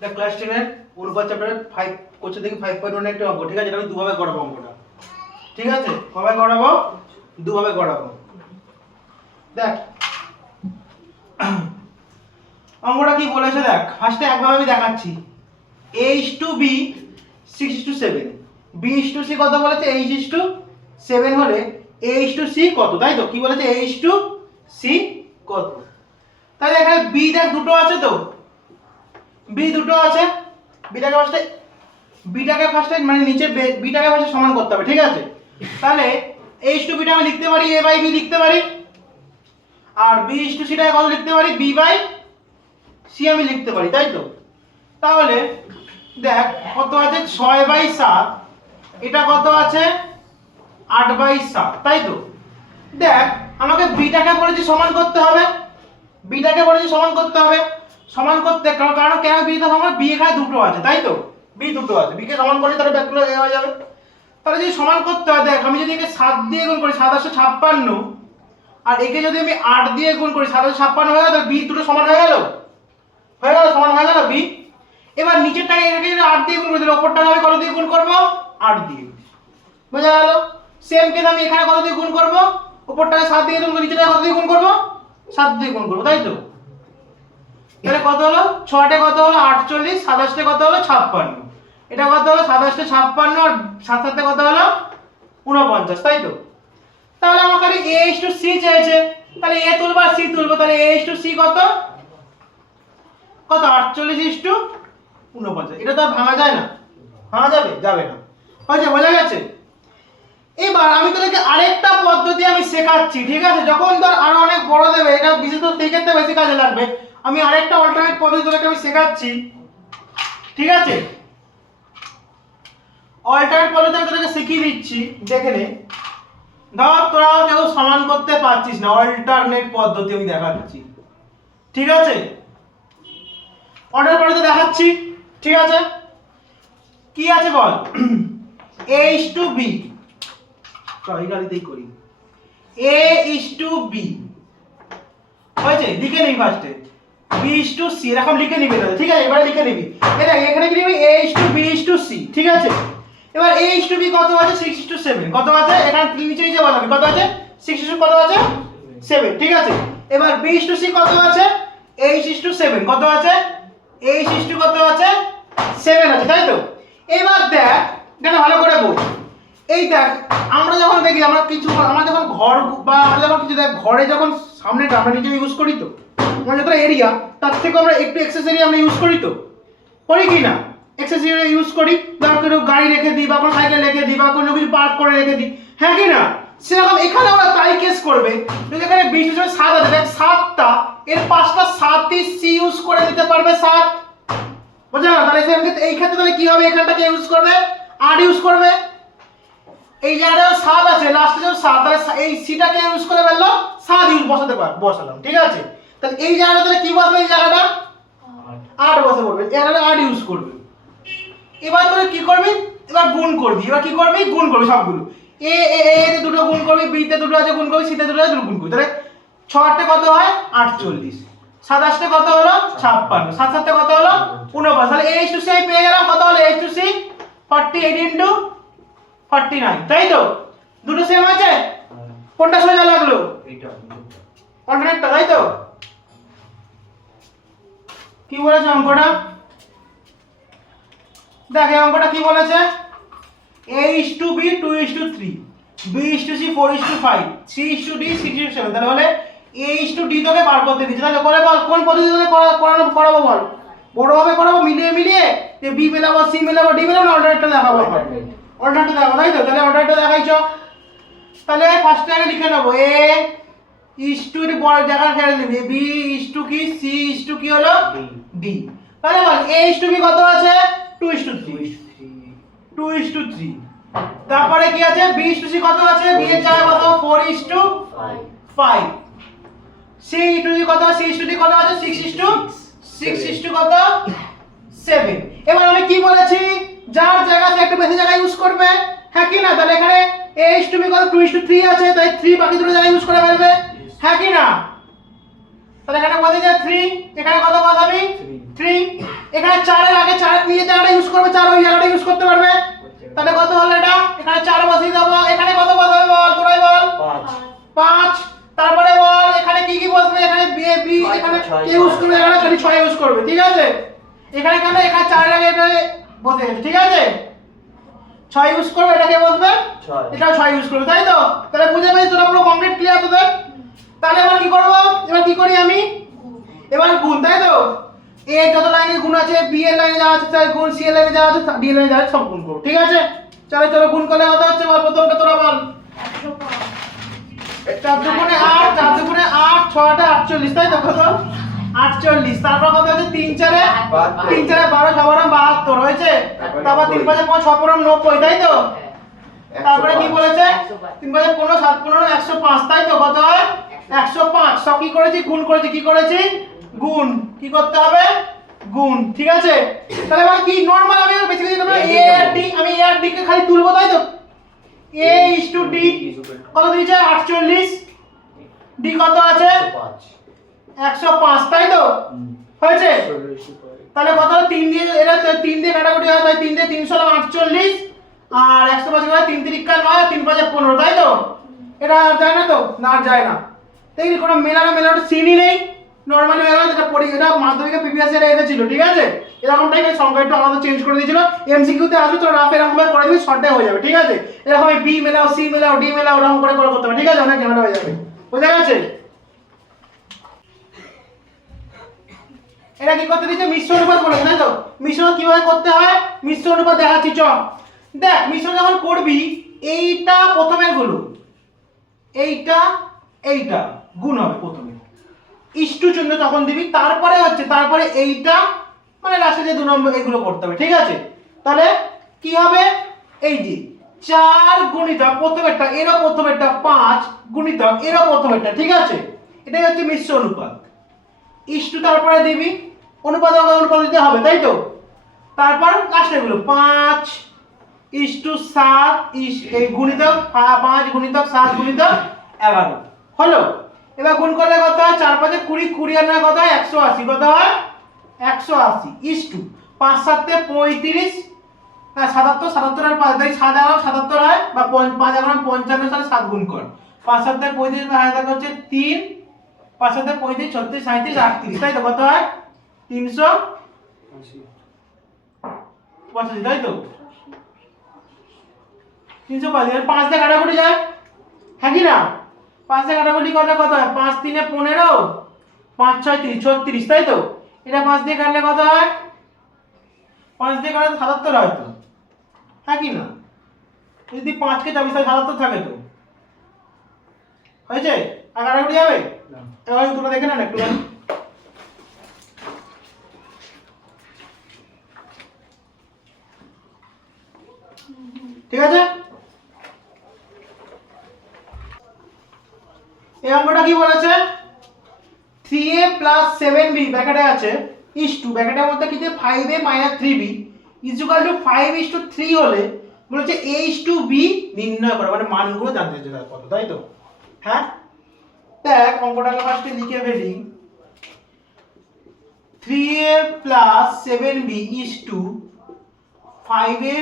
দেখ ক্লাস 10 এর পূর্ব চ্যাপ্টারে 5 কোশ্চেন থেকে 5.1 একটা অঙ্ক, ঠিক আছে? এটা আমি দুভাবে করাবো অঙ্কটা, ঠিক আছে? কবে করাবো? দুভাবে করাবো। দেখ অঙ্কটা কি বলেছে দেখ, ফার্স্টে একভাবে আমি দেখাচ্ছি। H2B 6:7, B:C কত বলেছে? H:7 হলে H2C কত, তাই তো? কি বলেছে? H2C কত। তাহলে এখানে B দেখ দুটো আছে তো, B দুটো আছে, বিটাকে ফার্স্টে মানে নিচে বিটাকে ফার্স্টে সমান করতে হবে, ঠিক আছে? তাহলে H2B টা আমি লিখতে পারি A/B লিখতে পারি, আর B:C টা কত লিখতে পারি? B/C আমি লিখতে পারি, তাই তো? তাহলে দেখ কত আছে? 6/7, এটা কত আছে? 8/7, তাই তো? দেখ আমাকে বিটাকে বলেছি সমান করতে হবে, বিটাকে বলেছি সমান করতে হবে। সমান করতে কারণ কেন বিটা সমান? বি এখানে দুটো আছে, তাই তো? বি দুটো আছে, বি কে সমান করলে তাহলে ব্যাকগুলো এ হয়ে যাবে। তাহলে যদি সমান করতে হয়, দেখ আমি যদি একে 7 দিয়ে গুণ করি 7×8 = 56, আর একে যদি আমি 8 দিয়ে গুণ করি 7×56 হয়ে গেল, তাহলে বি দুটো সমান হয়ে গেল, সমান হয়ে গেল বি। এবার নিচেরটাকে এটাকে যদি 8 দিয়ে গুণ করি, তাহলে উপরটাকে আমি কত দিয়ে গুণ করব? 8 দিয়ে। বোঝা গেল? সেম কেন আমি এখানে কত দিয়ে গুণ করব? উপরটাকে 7 দিয়ে গুণ করে নিচেরটাকে কত দিয়ে গুণ করব? 7 দিয়ে গুণ করব, তাই তো? তাহলে কত হলো? 6 কত হলো? 48, 27 কত হলো? 56। এটা কত হলো? 27 56 আর 7 কত হলো? 49, তাই তো? তাহলে আমাকে A:C চেয়েছে, তাহলে A তুলবো আর C তুলবো, তাহলে A:C কত? 48:49। এটা তো আর ভাঙা যায় না, ভাঙা যাবে? যাবে না। হয়েছে? বোঝা গেছে? এবার আমি তোদেরকে আরেকটা পদ্ধতি আমি শেখাচ্ছি, ঠিক আছে? যখন ধর আরো অনেক বড় দেবে, এটা বিশেষ করে সেই ক্ষেত্রে বেশি কাজে লাগবে। আমি আরেকটা অল্টারনেট পদ্ধতি তোদেরকে আমি শেখাচ্ছি, ঠিক আছে? অল্টারনেট পদ্ধতি আমি তোদেরকে শিখিয়ে দিচ্ছি, দেখে নে। ধর তোরা কেউ সমান করতে পারছিস না, অল্টারনেট পদ্ধতি আমি দেখাচ্ছি, ঠিক আছে? অল্টারনেট পদ্ধতি দেখাচ্ছি, ঠিক আছে? কি আছে বল? H2B, এই গাড়িতেই করি। A:B হয়েছে? লিখে নিবি ফার্স্টে। B:C এরকম লিখে নিবি, ঠিক আছে? এবারে লিখে নিবি, এটা এখানে কি নিবি? A:B:C, ঠিক আছে? এবার H2B কত আছে? 6:7 কত আছে? এখানে নিচে নিচে বলাবি কত আছে? 6 কত আছে? 7, ঠিক আছে? এবার B:C কত আছে? H:7 কত আছে? H কত আছে? 7 আছে, তাই তো? এবার দেখ, এটা ভালো করে বোঝ। এই দেখ আমরা যখন দেখি আমরা যখন ঘর বা আমরা যখন কিছু দেখ ঘরে যখন সামনেটা আমরা নিজে ইউজ করি, তো আমরা যতটা এরিয়া তার থেকে আমরা একটু এক্সেস এরিয়া আমরা ইউজ করি, তো করি কি না? এক্সেস এরিয়া ইউজ করি, ধর কোনো গাড়ি রেখে দিই বা কোনো সাইকেল রেখে দিই বা কোনো কিছু পার্ক করে রেখে দিই, হ্যাঁ কি না? সেরকম এখানে আমরা তাই কেস করবে। যদি এখানে 20:7 আছে, দেখ 7টা এর 5টা 7ই সি ইউজ করে দিতে পারবে, 7। বুঝা গেল? তাহলে এই ক্ষেত্রে তাহলে কি হবে? এখানটাকে ইউজ করবে, আর ইউজ করবে। এই জায়গায় 7 আছে, লাস্টে যে 7, তাহলে এই সিটাকে ইউজ করে ফেললো, 7 ইউজ বসালাম, ঠিক আছে? তাহলে এই জায়গাটা তাহলে কি বসবে? এই জায়গাটা 8 বসে পড়বে, এখানে 8 ইউজ করবে। এবার তোরা কি করবি? এবার গুণ করবি। এবার কি করবি? গুণ করবি সবগুলো। এ তে দুটো গুণ করবি, বি তে দুটো আছে গুণ করবি, সি তে দুটো আছে গুণ করবি। তাহলে 6 কত হয়? 48, 27 কত হলো? 56, 7 কত হলো? 49। তাহলে H2C পেয়ে গেলাম, কত হলো H2C? 48 × 49, তাই তো? দুটো সেম আছে, কোনটা সোজা লাগলো? এইটা, অল্টারনেটটা, তাই তো? কি বলেছে অঙ্কটা? দেখ এই অঙ্কটা কি বলেছে? A:B 2:3, B:C 4:5, C:D 6:7। তাহলে বলে A:D তোকে বার করতে দিচ্ছে, তাহলে করে বল কোন পদ্ধতিতে করাবো বল? বড় ভাবে করাবো, মিলিয়ে যে B মেলাবো, C মেলাবো, D মেলাবো, না অল্টারনেটটা দেখাবো? অল্টারনেটটা দেখাবো, তাই তো? তাহলে অল্টারনেটটা দেখাইছো। তাহলে ফার্স্টে আগে লিখে নেবো A:2 এর বড় জায়গা ছেড়ে দিবি, B:2 কি, C:2 কি হলো? D। তাহলে বল A:2 কত আছে? 2:3। তারপরে কি আছে? B:2C কত আছে? B এর জায়গা কত? 4:5। C:2D কত? C:2D কত আছে? 6:6 কত? 7। এবার আমি কি বলেছি? যার জায়গা থেকে একটু বেশি জায়গা ইউজ করবে, হ্যাঁ কি না? তাহলে এখানে H2B কত? 2:3 আছে, তাই 3 বাকি দুটো জায়গা ইউজ করে ফেলবে, হ্যাঁ কি না? তাহলে এখানে বসে যায় 3, এখানে কত বসাবি? 3। এখানে 4 এর আগে 4 নিয়ে জায়গাটা ইউজ করবে, 4 ওই জায়গাটা ইউজ করতে পারবে। তাহলে কত হলো এটা? এখানে 4 বসিয়ে দেবো। এখানে কত বসাবে বল, তোরাই বল। 5। তারপরে বল এখানে কি কি বসবে? এখানে বি এখানে কে ইউজ করবে? এখানে খালি 6 ইউজ করবে, ঠিক আছে? এখানে কেন? এখানে 4 এর আগে এটা বসে গেছে, ঠিক আছে? 6 ইউজ করবে, এটা কে বসবে? 6, এটাও 6 ইউজ করবে, তাই তো? তাহলে বুঝে পেয়েছিস তোরা? পুরো কমপ্লিট ক্লিয়ার তোদের? তাহলে এবার কি করব? এবার কি করি আমি? এবার গুণ, তাই তো? এ যত লাইনে গুণ আছে, বি এর লাইনে যা আছে তাই গুণ, সি এর লাইনে যা আছে, ডি এর লাইনে যা আছে সব গুণ করব, ঠিক আছে? চলো চলো গুণ করলে কত হচ্ছে বল, প্রথমটা তোরা বল। 4 দুগুণে 8, 4 দুগুণে 8, 6 টা 48, তাই তো? কত? 48। তারপর কত হচ্ছে? 3 4 এ 3 4 এ 12, 6 12 72 হয়েছে। তারপর 3 5 5 6 15 90, তাই তো? তারপরে কি বলেছে? 3 5 15 7 15 105, তাই তো? কত হয়? 105। সব কি করেছি? গুণ করেছি। কি করেছি? গুণ। কি করতে হবে? গুণ, ঠিক আছে? তাহলে ভাই কি নরমাল আমি আর বেশি কিছু না, এ আর ডি, আমি এ আর ডি কে খালি তুলবো, তাই তো? এ ইজ টু ডি কত দিয়েছে? 48। ডি কত আছে? 105, তাই তো? হয়েছে? তাহলে কত? 3 দিয়ে এটা 3 দিয়ে কাটাকুটি হয়, তাই 3 দিয়ে 300 48 আর 105 করে 3 3 9 3 5 15, তাই তো? এটা আর যায় না তো? না আর যায় না। দেখি কোনো মেলানো সিনই নেই। নরমালি মেলানো যেটা পড়ি, এটা মাধ্যমিকে প্রিভিয়াস ইয়ারে এসেছিল, ঠিক আছে? এরকম টাইপের সংখ্যা একটু আলাদা চেঞ্জ করে দিয়েছিল। এমসিকিউ তে আসবে তো রাফ এরকম ভাবে করে দিবি, শর্টে হয়ে যাবে, ঠিক আছে? এরকম বি মেলাও, সি মেলাও, ডি মেলাও, এরকম করে করতে হবে, ঠিক আছে? অনেক ঝামেলা হয়ে যাবে, বুঝা গেছে? এটা কি করতে দিয়েছে? মিশ্র অনুপাত বলেছে, তাই তো? মিশ্র কিভাবে করতে হয়? মিশ্র অনুপাত দেখাচ্ছি, চ দেখ। মিশ্র যখন করবি, এইটা প্রথমে গুলো, এইটা গুণ হবে প্রথমে, ইস্টু চিহ্ন তখন দিবি। তারপরে হচ্ছে তারপরে এইটা মানে লাস্টে যে 2 নম্বর এগুলো করতে হবে, ঠিক আছে? তাহলে কি হবে? এই যে 4 গুণিতক প্রথমেরটা এরও প্রথমেরটা 5 গুণিতক এরও প্রথমেরটা, ঠিক আছে? এটাই হচ্ছে মিশ্র অনুপাত। ইস্টু তারপরে দিবি, অনুপাত দিতে হবে, তাই তো? তারপর লাস্টে গুলো 5 ইস্টু 7 এই গুণিতক 5 গুণিতক 7 গুণিতক 11 হলো। এবার গুণ করলে কত হয়? 4 5 20, 20 আর 9 কত হয়? 180। কত হয়? 180 ইস্টু 5 7 এ 35, না 77, 77 আর 5 তাই 7 11 77 হয়, বা 5 11 55 সালে 7 গুণ কর। 5 7 এ 35 আর থাকে হচ্ছে 3, 5 7 এ 35 36 37 38, তাই তো? কত হয়? 385, তাই তো? 385 এর 5 দিয়ে কাটাকুটি যায়, হ্যাঁ কি না? 5 দিয়ে কাটাকুটি করলে কত হয়? 5 3 এ 15, 5 6 30 36, তাই তো? এটা 5 দিয়ে কাটলে কত হয়? 5 দিয়ে কাটলে 77 হয় তো, হ্যাঁ কি না? যদি 5 কে 24 77 থাকে তো, হয়েছে? আর কাটাকুটি যাবে না? এবার তোমরা দেখে না একটু, ঠিক আছে? এই অঙ্কটা কি বলেছে? 3a + 7b ব্র্যাকেটে আছে ইস টু, ব্র্যাকেটের মধ্যে কি যে 5a - 3b ইকুয়াল টু 5:3 হলে বলেছে a/b নির্ণয় করো, মানে মানগুলো জানতে চাইছে তার কত, তাই তো? হ্যাঁ, দেখ অঙ্কটাকে ফার্স্টে লিখে ফেলি। 3a + 7b is to 5a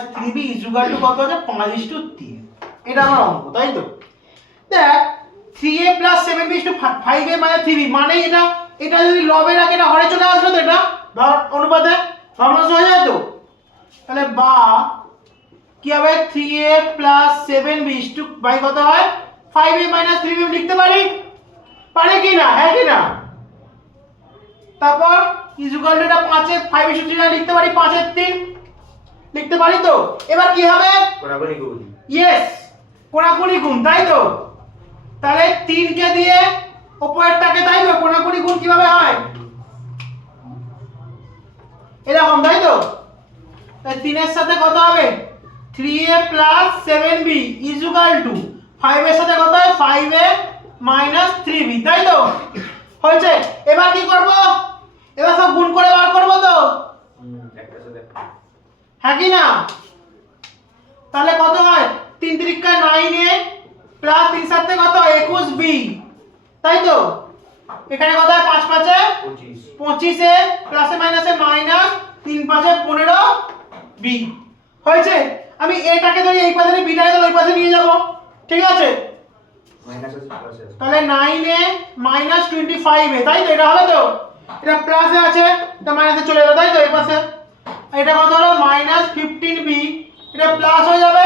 - 3b equal to কত আছে? 5:3। এটা আমার অঙ্ক, তাই তো? দেখ 3a + 7b = 5a - 3b মানে এটা যদি লবে রাখে এটা হরে চলে আসবে তো, এটা ধর অনুপাতে ভগ্নাংশ হয়ে যায় তো। তাহলে বা কি হবে? 3a + 7b বাই কত হয়? 5a - 3b লিখতে পারি, পারি কি না? হ্যাঁ কি না? তারপর ইকুয়াল টু এটা 5 এ 5:3 লিখতে পারি, 5 এর 3 লিখতে পারি তো। এবার কি হবে? কোণাকুণি গুণ। ইয়েস, কোণাকুণি গুণ, তাই তো? তাহলে 3 কে দিয়ে উপরেরটাকে, তাই তো? কোণাকুণি গুণ কিভাবে হয়? এরকম, তাই তো? তাই 3 এর সাথে কত হবে? 3a + 7b = 5 এর সাথে কত হয়? 5a - 3b, তাই তো? হয়েছে। এবার কি করব? এবার সব গুণ করে বার করব তো, একটা সাথে, হ্যাঁ কি না? তাহলে কত হয়? 3 3 9a + 3 7 কত? 21b, তাই তো? এখানে কত হয় 5 5 এ 25 এ প্লাসে মাইনাসে মাইনাস 3 5 এ 15 বি হয়েছে। আমি এটাকে ধরি এই পাশে বিটাকে ধরি ওই পাশে নিয়ে যাব, ঠিক আছে? মাইনাস আছে প্লাস আছে, তাহলে 9 এ মাইনাস 25 এ, তাই তো? এটা হবে তো, এটা প্লাসে আছে, এটা মাইনাসে চলে গেল, তাই তো? এই পাশে এটা কত হলো মাইনাস 15 বি, এটা প্লাস হয়ে যাবে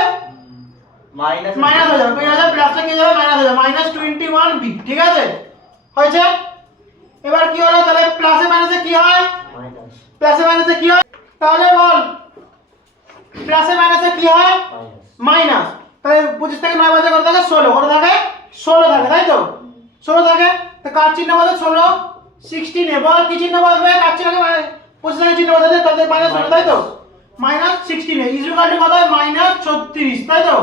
মাইনাস মাইনাস হয়ে যাবে, কই যাবে প্লাসটা কি যাবে মাইনাস হয়ে যাবে, মাইনাস 21 বি, ঠিক আছে? হয়েছে। এবার কি হলো, তাহলে প্লাসে মাইনাসে কি হয়, মাইনাস প্লাসে মাইনাসে কি হয়, তাহলে বল প্লাসে মাইনাসে কি হয় মাইনাস। তাহলে 25 থেকে 9 বাজে কত থাকে 16, কত থাকে 16 থাকে, তাই তো? 16 থাকে, তো কার চিহ্ন বলে 16 16 এ বল কি চিহ্ন বলবে, কার চিহ্ন 25 থেকে চিহ্ন বলতে তাহলে মাইনাস 16, তাই তো? মাইনাস 16 এ ইকুয়াল টু কত হয় মাইনাস 36, তাই তো?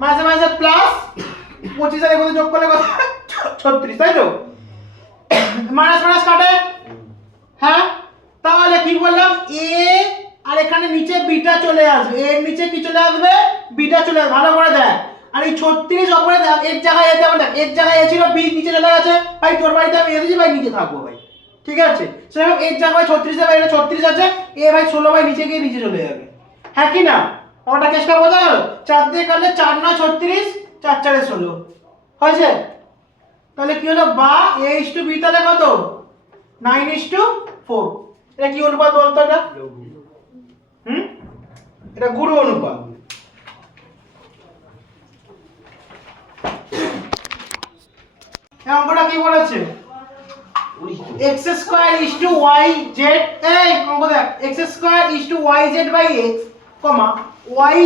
মাইনাসে মাইনাসে প্লাস 25 আর 21 যোগ করলে কত 36, তাই তো? মাইনাস মাইনাস কাটে, হ্যাঁ। তাহলে কি বললাম, এ আর এখানে নিচে বিটা চলে আসবে, এর নিচে কি চলে আসবে বিটা চলে আসবে, ভালো করে দেখ। আর এই 36 উপরে দেখ, এর জায়গায় এতে আমরা দেখ, এর জায়গায় এ ছিল, বি নিচে চলে গেছে, ভাই তোর বাড়িতে আমি এসেছি ভাই, নিচে থাকবো ভাই, ঠিক আছে? সেরকম এর জায়গায় 36 এ ভাই 36 আছে, এ ভাই 16 ভাই নিচে গিয়ে নিচে চলে যাবে, হ্যাঁ কি না? ওটা চেষ্টা বোঝা গেল? 4 দিয়ে কাটলে 4 9 36, 4 4 এ 16 হয়েছে। তাহলে কি হলো, বা a টু b তাহলে কত 9:4। এটা কি অনুপাত বলতো এটা? এটা গুরু অনুপাত। এই অঙ্কটা কি বলেছে, x² yz, এই অঙ্ক দেখ, x² yz x, y zx y,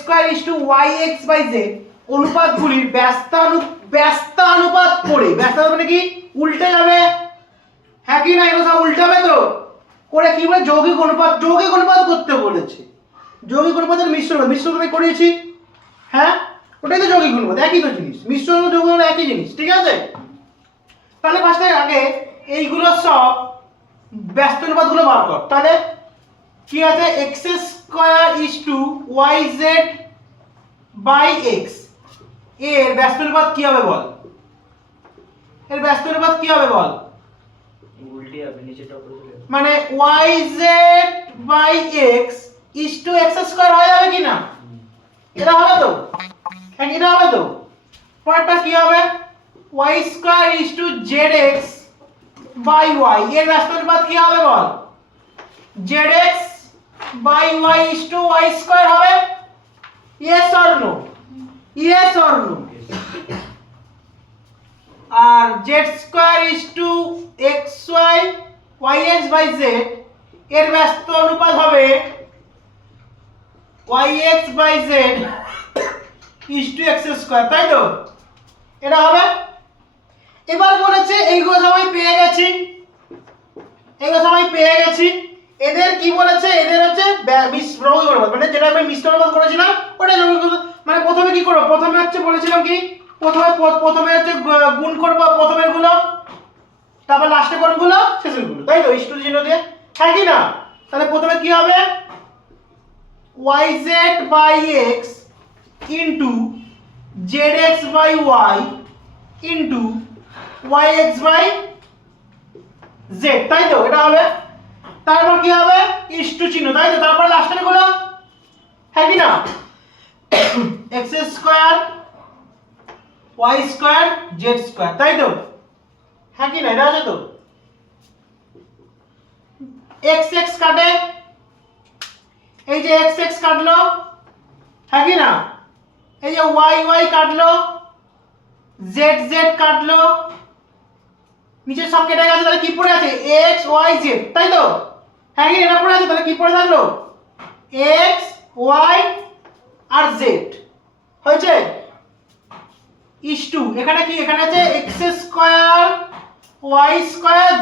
z² yx z অনুপাতগুলির ব্যস্তানুপাত করে, ব্যস্তানুপাত মানে কি উল্টে যাবে, হ্যাঁ কি না? এগুলো সব উল্টাবে তো, করে কি বলে যৌগিক অনুপাত করতে বলেছে। যৌগিক অনুপাতের মিশ্রণ আমি করিয়েছি, হ্যাঁ ওটাই তো যৌগিক অনুপাত, একই তো জিনিস, মিশ্রণ ও যৌগিক অনুপাত একই জিনিস, ঠিক আছে? তাহলে ফার্স্টে আগে এইগুলো সব ব্যস্ত অনুপাতগুলো বার কর। তাহলে কি আছে, x² yz x, এর ব্যস্ত অনুপাত কি হবে বল, এর ব্যস্ত অনুপাত কি হবে বল, উল্টে যাবে, নিচেটা উপরে চলে যাবে, মানে yz x x² হয়ে যাবে কি না? এটা হবে তো, হ্যাঁ এটা হবে তো। পরেরটা কি হবে, y² zx y, এর ব্যস্ত অনুপাত কি হবে বল, zx y y² হবে, yes or no, yes or no? R z² xy yx z, এর ব্যস্ত অনুপাত হবে yx z x², তাই তো? এটা হবে। এবার বলেছে এইগুলো সবাই পেয়ে গেছি, এদের কি বলেছে, এদের হচ্ছে যৌগিক অনুপাত, মানে যেটা আমি মিশ্র অনুপাত করেছিলাম ওটা যৌগিক অনুপাত। মানে প্রথমে কি করব, প্রথমে হচ্ছে বলেছিলাম কি, প্রথমে হচ্ছে গুণ করব প্রথমের গুলো, তারপর লাস্টে কোনগুলো শেষের গুলো, তাই তো? ইস্টু চিহ্ন দিয়ে, হ্যাঁ কি না? তাহলে প্রথমে কি হবে, yz x into zx y into yx z, তাই তো? এটা হবে। তারপর কি হবে, ইস্টু চিহ্ন, তাই তো? তারপর লাস্টের গুলো, হ্যাঁ কি না? x² y² z², তাই তো? হ্যাঁ কি না? এটা আছে তো? x x কাটে, এই যে x x কাটলো, হ্যাঁ কি না? এই যে y y কাটলো, z z কাটলো, নিচে সব কেটে গেছে, তাহলে কি পড়ে আছে x y z, তাই তো? হ্যাঁ কি এটা পড়ে আছে, তাহলে কি পড়ে থাকলো x y আর z, হয়েছে? ইস্টু এখানে কি, এখানে আছে x² y²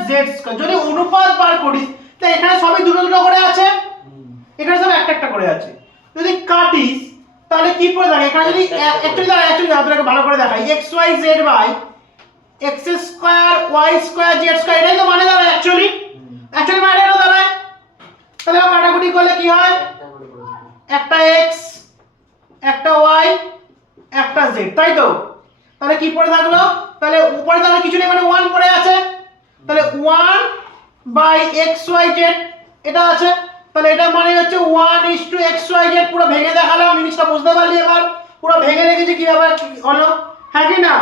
z²। যদি অনুপাত বার করিস তাহলে এখানে সবই দুটো দুটো করে আছে, এখানে সব একটা একটা করে আছে। যদি কাটিস তাহলে কি পড়ে থাকে, এখানে যদি অ্যাকচুয়ালি আপনাকে ভালো করে দেখাই, x y z by x² y² z², এটাই তো মানে দাঁড়ায় অ্যাকচুয়ালি মানে এটা দাঁড়ায়। তাহলে কাটাকুটি করলে কি হয়, একটা x একটা y একটা z, তাই তো? তাহলে কি পড়ে থাকলো, তাহলে উপরে তাহলে কিছু নেই মানে 1 পড়ে আছে, তাহলে 1 বাই xyz এটা আছে, তাহলে এটা মানে হচ্ছে 1:xyz। পুরো ভেঙে দেখালাম, জিনিসটা বুঝতে পারলি এবার, পুরো ভেঙে রেখেছি কি ব্যাপার হলো, হ্যাঁ কি না?